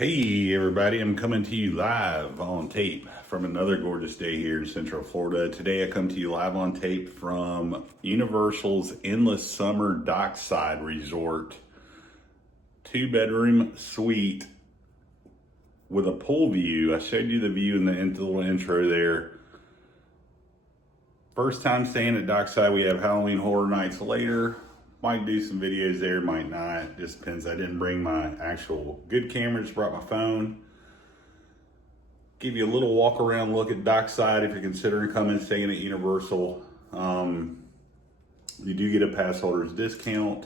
Hey everybody, I'm coming to you live on tape from another gorgeous day here in Central Florida. Today I come to you live on tape from Universal's Endless Summer Dockside Resort. 2-bedroom suite with a pool view. I showed you the view in the little intro there. First time staying at Dockside. We have Halloween Horror Nights later. Might do some videos there, might not. Just depends. I didn't bring my actual good camera, just brought my phone. Give you a little walk around look at Dockside if you're considering coming and staying at Universal. You do get a pass holder's discount,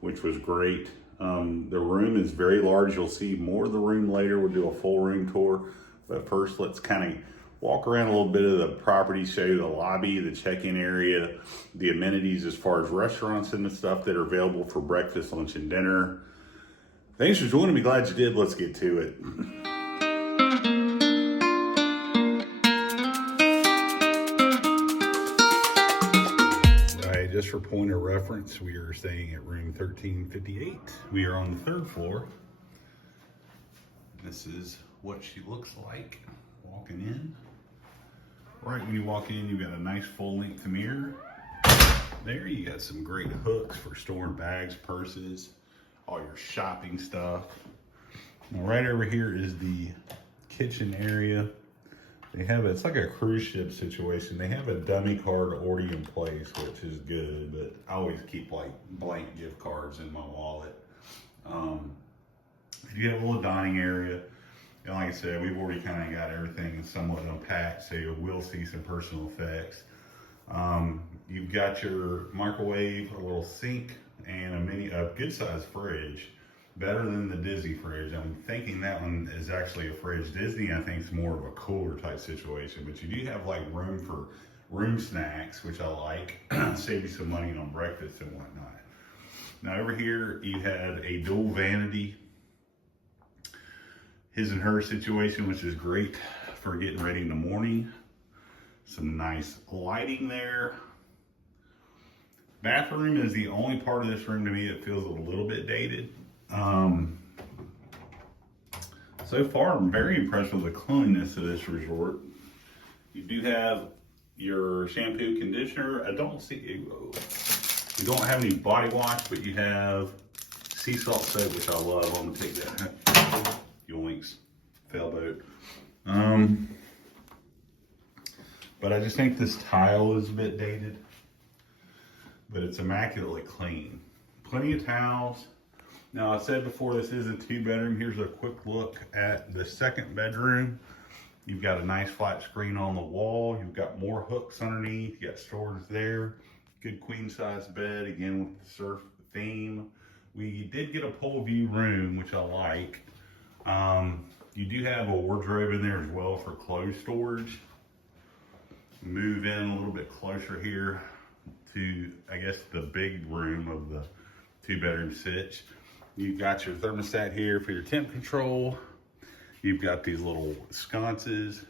which was great. The room is very large. You'll see more of the room later. We'll do a full room tour. But first, let's kind of walk around a little bit of the property, show you the lobby, the check-in area, the amenities as far as restaurants and the stuff that are available for breakfast, lunch, and dinner. Thanks for joining me. Glad you did. Let's get to it. All right, just for point of reference, we are staying at room 1358. We are on the third floor. This is what she looks like walking in. Right when you walk in, you've got a nice full-length mirror. There you got some great hooks for storing bags, purses, all your shopping stuff. Now right over here is the kitchen area. They have it's like a cruise ship situation. They have a dummy card already in place, which is good, but I always keep like blank gift cards in my wallet. You have a little dining area. And like I said, we've already kind of got everything somewhat unpacked, so you will see some personal effects. You've got your microwave, a little sink, and a good-sized fridge. Better than the Disney fridge. I'm thinking that one is actually a fridge. Disney, I think, is more of a cooler type situation, but you do have like room for room snacks, which I like. Save you some money on breakfast and whatnot. Now over here, you have a dual vanity. His and her situation, which is great for getting ready in the morning. Some nice lighting there. Bathroom is the only part of this room to me that feels a little bit dated. So far, I'm very impressed with the cleanliness of this resort. You do have your shampoo, conditioner. I don't see, you don't have any body wash, but you have sea salt soap, which I love. I'm gonna take that. Yoinks, fail boat. But I just think this tile is a bit dated, but it's immaculately clean. Plenty of towels. Now I said before, this is a 2-bedroom. Here's a quick look at the second bedroom. You've got a nice flat screen on the wall. You've got more hooks underneath. You got storage there. Good queen size bed, again with the surf theme. We did get a pool view room, which I like. You do have a wardrobe in there as well for clothes storage. Move in a little bit closer here to, I guess, the big room of the 2-bedroom sitch. You've got your thermostat here for your temp control. You've got these little sconces,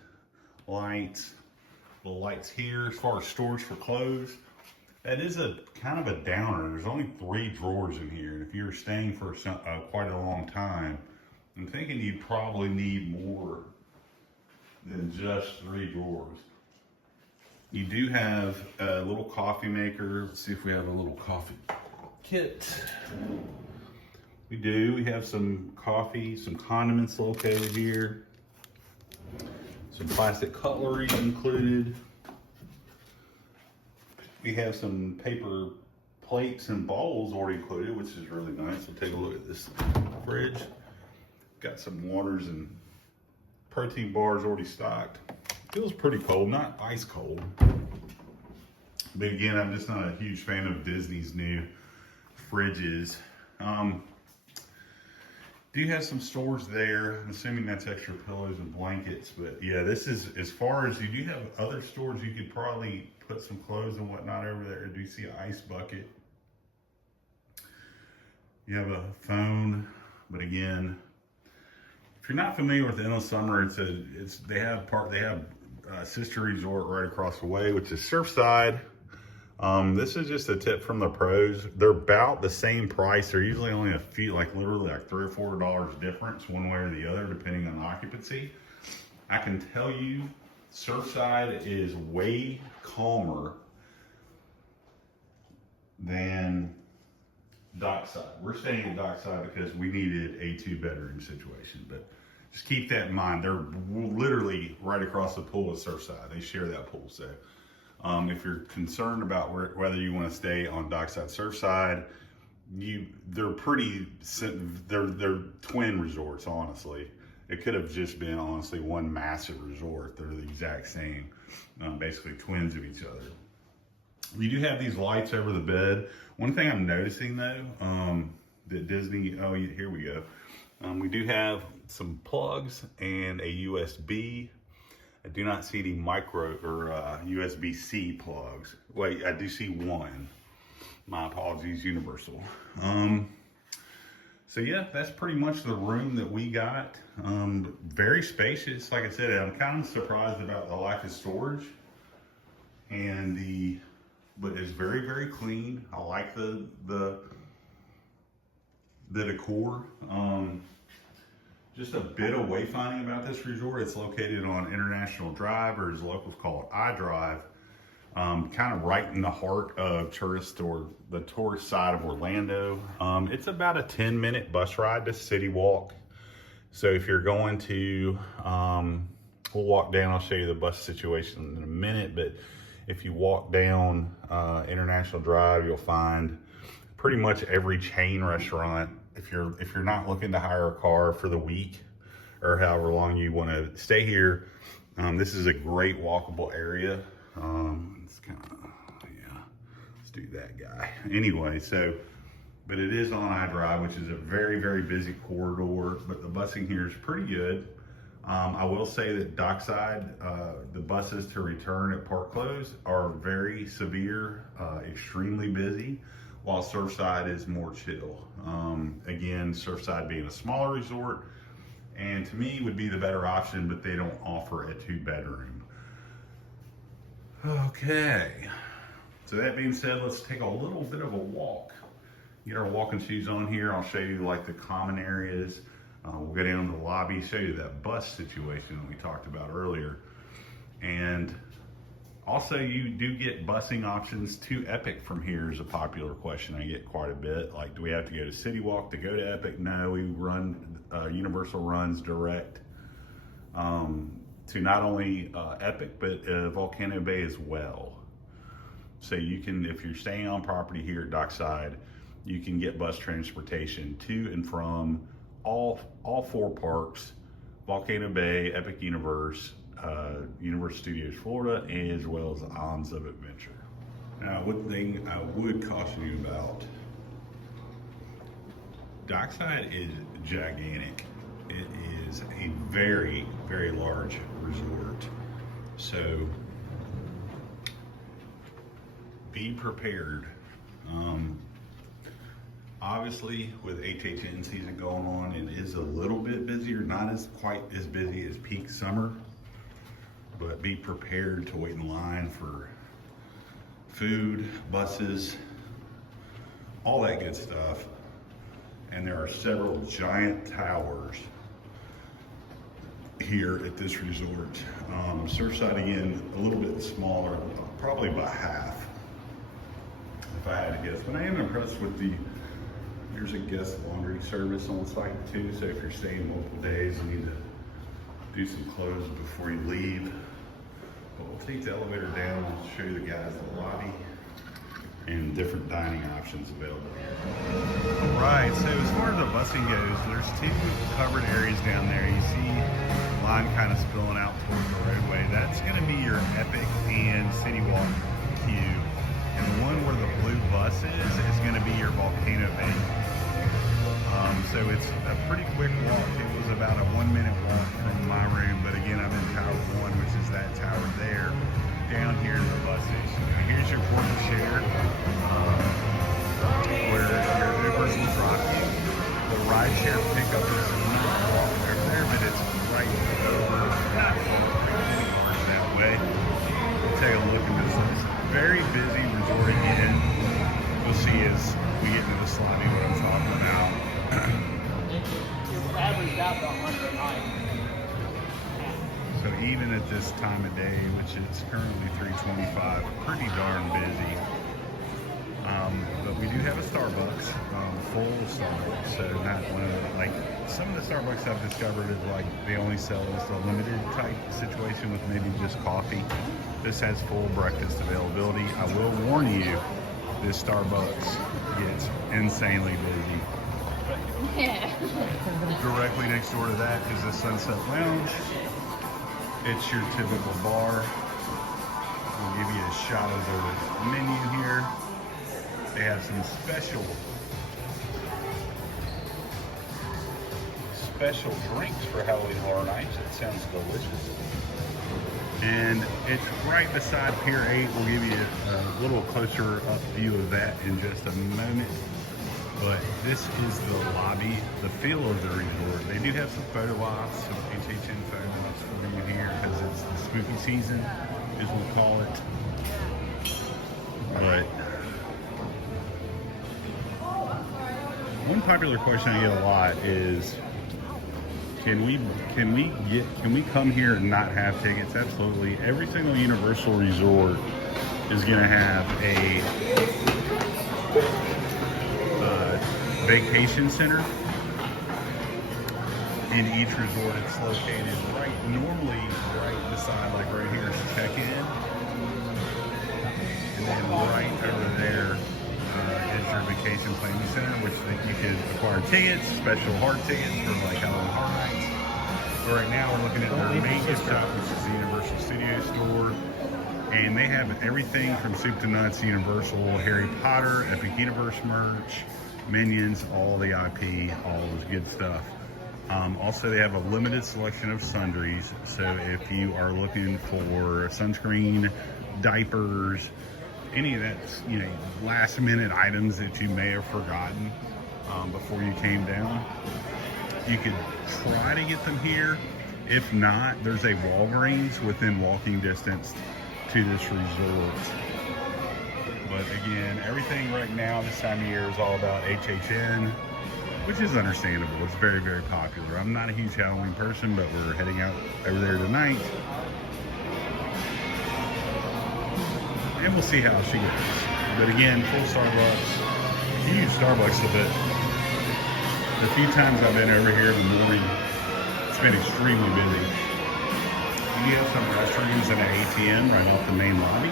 lights, little lights here as far as storage for clothes. That is a kind of a downer. There's only 3 drawers in here. And if you're staying for quite a long time, I'm thinking you'd probably need more than just 3 drawers. You do have a little coffee maker. Let's see if we have a little coffee kit. We do. We have some coffee, some condiments located here. Some plastic cutlery included. We have some paper plates and bowls already included, which is really nice. We'll take a look at this fridge. Got some waters and protein bars already stocked. Feels pretty cold, not ice cold. But again, I'm just not a huge fan of Disney's new fridges. Do have some storage there. I'm assuming that's extra pillows and blankets. But yeah, this is, as far as you do have other storage, you could probably put some clothes and whatnot over there. I do see an ice bucket. You have a phone, but again, if you're not familiar with Endless Summer, they have a sister resort right across the way, which is Surfside. This is just a tip from the pros. They're about the same price. They're usually only a few, like literally like $3 or $4 difference one way or the other, depending on occupancy. I can tell you, Surfside is way calmer than Dockside. We're staying at Dockside because we needed a 2-bedroom situation, but just keep that in mind. They're literally right across the pool at Surfside. They share that pool, so. If you're concerned about whether you want to stay on Dockside, Surfside, they're twin resorts, honestly. It could have just been, honestly, one massive resort. They're the exact same, basically twins of each other. You do have these lights over the bed. One thing I'm noticing, though, that Disney, oh, here we go. We do have some plugs and a USB. I do not see any micro or USB-C plugs. Wait, I do see one. My apologies, universal. So yeah, that's pretty much the room that we got. Very spacious. Like I said, I'm kind of surprised about the lack of storage. But it's very, very clean. I like the decor. Just a bit of wayfinding about this resort. It's located on International Drive, or as locals call it, I-Drive, kind of right in the heart of the tourist side of Orlando. It's about a 10-minute bus ride to City Walk. So if you're going to, we'll walk down, I'll show you the bus situation in a minute, but if you walk down International Drive, you'll find pretty much every chain restaurant. If you're not looking to hire a car for the week or however long you want to stay here, this is a great walkable area. It's kind of, yeah, let's do that guy. Anyway, but it is on I-Drive, which is a very, very busy corridor, but the busing here is pretty good. I will say that Dockside, the buses to return at park close are very severe, extremely busy, while Surfside is more chill. Again, Surfside being a smaller resort, and to me would be the better option, but they don't offer a 2-bedroom. Okay, so that being said, let's take a little bit of a walk. Get our walking shoes on here. I'll show you like the common areas. We'll go down to the lobby, show you that bus situation that we talked about earlier. And also, you do get busing options to Epic from here is a popular question I get quite a bit. Like, do we have to go to City Walk to go to Epic? No, we run, Universal runs direct to not only Epic, but Volcano Bay as well. So you can, if you're staying on property here at Dockside, you can get bus transportation to and from all 4 parks, Volcano Bay, Epic Universe, Universal Studios Florida, as well as Islands of Adventure. Now, one thing I would caution you about, Dockside is gigantic. It is a very, very large resort. So be prepared. Obviously, with HHN season going on, it is a little bit busier, not as quite as busy as peak summer, but be prepared to wait in line for food, buses, all that good stuff. And there are several giant towers here at this resort. Surfside, again, a little bit smaller, probably by half, if I had to guess. But I am impressed with there's a guest laundry service on site too, so if you're staying multiple days, you need to do some clothes before you leave. But we'll take the elevator down and show you the guys the lobby and different dining options available here. All right, so as far as the busing goes, there's 2 covered areas down there. You see the line kind of spilling out towards the roadway. That's gonna be your Epic and City Walk queue. And the one where the blue bus is gonna be your Volcano Bay. So it's a pretty quick walk. It was about a 1-minute walk from my room, but again, I'm in Tower 1, which is that tower there, down here to the bus station. Now, here's your porta share, where your Ubers will drop you. The rideshare pickup is not walking over there, but it's right over, not far that way. Take a look at this. very busy resort again. You'll see as we get into this lobby what I'm talking about. It's averaged out to 100 night. So even at this time of day, which is currently 3:25, pretty darn busy. But we do have a Starbucks, full Starbucks. So not one of the, like some of the Starbucks I've discovered is like they only sell us a limited type situation with maybe just coffee. This has full breakfast availability. I will warn you, this Starbucks gets insanely busy. Yeah. Directly next door to that is the Sunset Lounge. It's your typical bar. We'll give you a shot of their menu here. They have some special drinks for Halloween Horror Nights. It sounds delicious. And it's right beside Pier 8. We'll give you a little closer up view of that in just a moment. But this is the lobby, the feel of the resort. They do have some photo ops, some HHN photo ops for you here because it's the spooky season, as we'll call it. But one popular question I get a lot is, can we come here and not have tickets? Absolutely. Every single Universal resort is going to have a vacation center in each resort. It's located normally right beside, like right here, is check-in, and then right over there is your vacation planning center, which you can acquire tickets, special hard tickets for like Halloween Horror Nights. But right now we're looking at their main gift shop, which is the Universal Studio Store. And they have everything from soup to nuts, Universal, Harry Potter, Epic Universe merch, Minions, all the IP, all those good stuff. Also, they have a limited selection of sundries. So if you are looking for sunscreen, diapers, any of that, last minute items that you may have forgotten before you came down, you could try to get them here. If not, there's a Walgreens within walking distance to this resort. But again, everything right now this time of year is all about HHN, which is understandable. It's very, very popular. I'm not a huge Halloween person, but we're heading out over there tonight. And we'll see how she goes. But again, full Starbucks. Huge Starbucks a bit. The few times I've been over here in the morning, it's been extremely busy. You have some restrooms and an ATM right off the main lobby.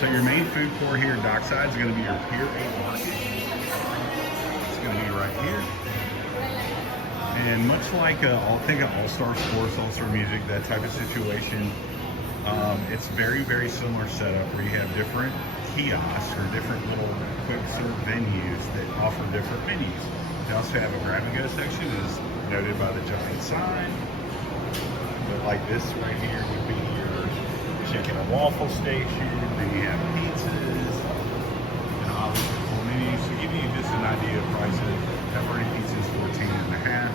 So your main food court here at Dockside is going to be your Pier 8 market. It's going to be right here. And much like think of All-Star Sports, All-Star Music, that type of situation, it's very, very similar setup where you have different kiosks or different little quick serve venues that offer different menus. They also have a grab-and-go section, as noted by the giant sign. But like this right here would be your chicken and waffle station. Then you have pizzas and obviously full menus. To give you just an idea of prices, pepperoni pizza is $14.50.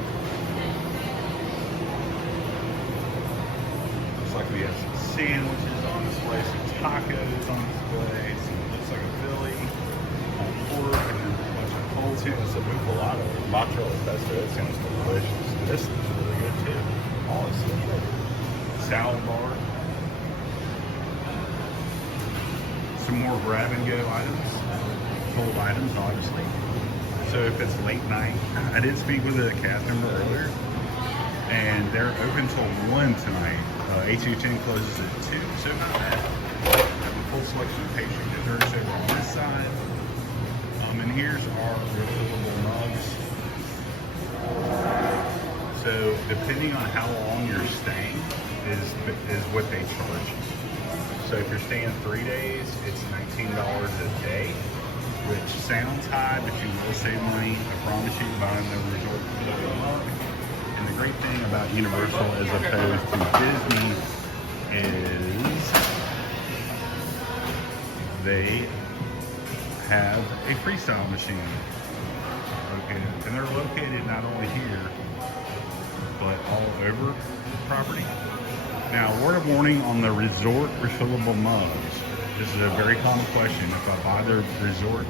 Looks like we have some sandwiches on display, some tacos on display. Some looks like a Philly, pork, and then a bunch of cold tuna. It's a buffalo, mozzarella pesto. That sounds delicious. This looks really good too. Oh, it's so good. Salad bar. Some more grab and go items, cold items, obviously. So if it's late night, I did speak with a cast member earlier, and they're open till 1 tonight. HHN closes at 2, so not bad. Have a full selection of pastry desserts over on this side. And here's our refillable mugs. So depending on how long you're staying is what they charge you. So if you're staying 3 days, it's $19 a day, which sounds high, but you will save money. I promise you, buying the resort mug. And the great thing about Universal as opposed to Disney is they have a freestyle machine. Okay, and they're located not only here, but all over the property. Now, word of warning on the resort refillable mugs. This is a very common question. If I buy the resort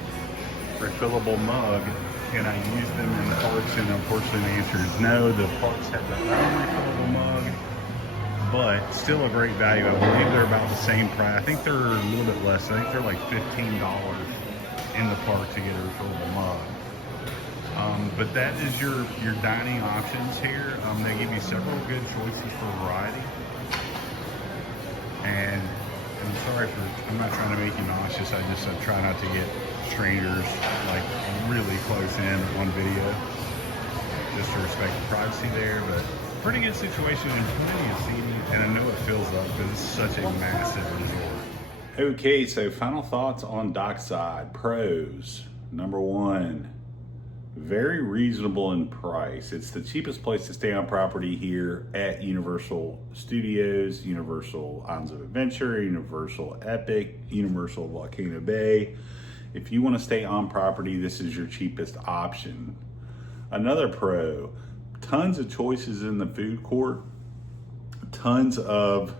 refillable mug, can I use them in the parks? And unfortunately, the answer is no. The parks have their own refillable mug, but still a great value. I believe they're about the same price. I think they're a little bit less. I think they're like $15 in the park to get a refillable mug. But that is your dining options here. They give you several good choices for variety. And I'm not trying to make you nauseous. I try not to get strangers like really close in on video, just to respect the privacy there. But pretty good situation and plenty of seating, and I know it fills up because it's such a massive resort. Okay, so final thoughts on Dockside. Pros. Number one, very reasonable in price. It's the cheapest place to stay on property here at Universal Studios, Universal Islands of Adventure, Universal Epic, Universal Volcano Bay. If you want to stay on property, this is your cheapest option. Another pro, tons of choices in the food court, tons of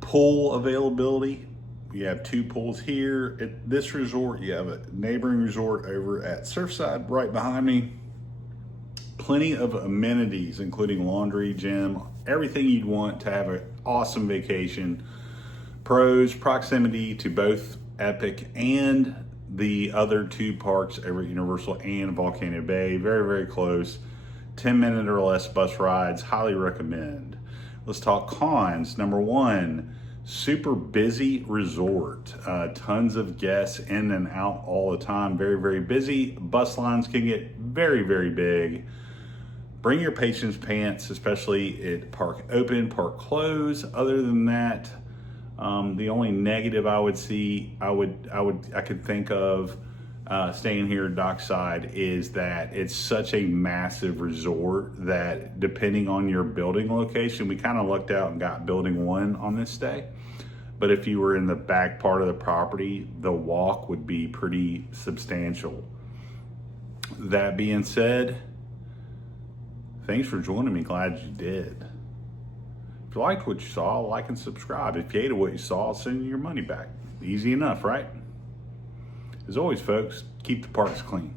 pool availability. You have 2 pools here at this resort. You have a neighboring resort over at Surfside right behind me. Plenty of amenities, including laundry, gym, everything you'd want to have an awesome vacation. Pros, proximity to both Epic and the other 2 parks over at Universal and Volcano Bay. Very, very close. 10-minute or less bus rides, highly recommend. Let's talk cons. Number one, super busy resort. Tons of guests in and out all the time. Very, very busy. Bus lines can get very, very big. Bring your patience pants, especially at park open, park close. Other than that, the only negative I would see, I could think of staying here at Dockside is that it's such a massive resort that depending on your building location, we kind of lucked out and got building 1 on this stay. But if you were in the back part of the property, the walk would be pretty substantial. That being said, thanks for joining me. Glad you did. If you liked what you saw, like and subscribe. If you hated what you saw, I'll send you your money back. Easy enough, right? As always, folks, keep the parks clean.